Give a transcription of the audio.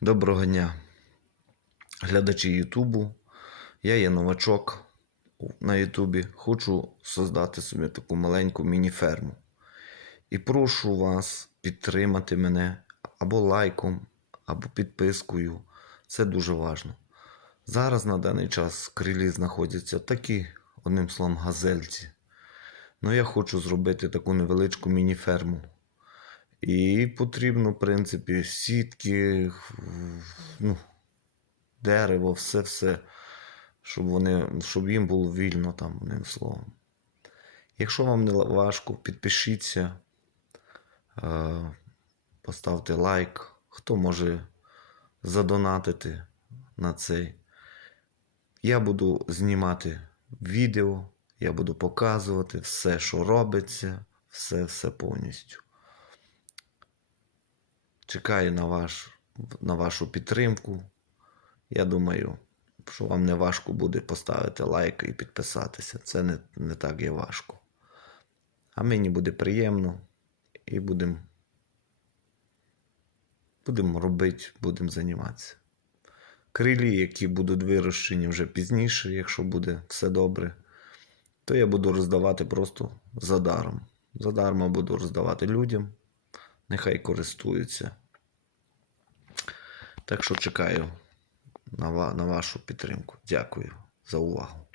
Доброго дня, глядачі Ютубу. Я є новачок на Ютубі. Хочу создати собі таку маленьку міні-ферму. І прошу вас підтримати мене або лайком, або підпискою. Це дуже важливо. Зараз на даний час в крилі знаходяться такі, одним словом, газельці. Ну, я хочу зробити таку невеличку міні-ферму. І потрібно, в принципі, сітки, ну, дерево, все-все, щоб, вони, щоб їм було вільно там, одним словом. Якщо вам не важко, підпишіться, е, поставте лайк. Хто може задонатити на цей. Я буду знімати відео, я буду показувати все, що робиться, все, все повністю. Чекаю на, ваш, на вашу підтримку. Я думаю, що вам не важко буде поставити лайк і підписатися. Це не, не так є важко. А мені буде приємно і будемо будем робити, будемо займатися. Крилі, які будуть вирощені вже пізніше, якщо буде все добре, то я буду роздавати просто задаром. Задарма буду роздавати людям нехай користуються. Так що чекаю на, вашу підтримку. Дякую за увагу.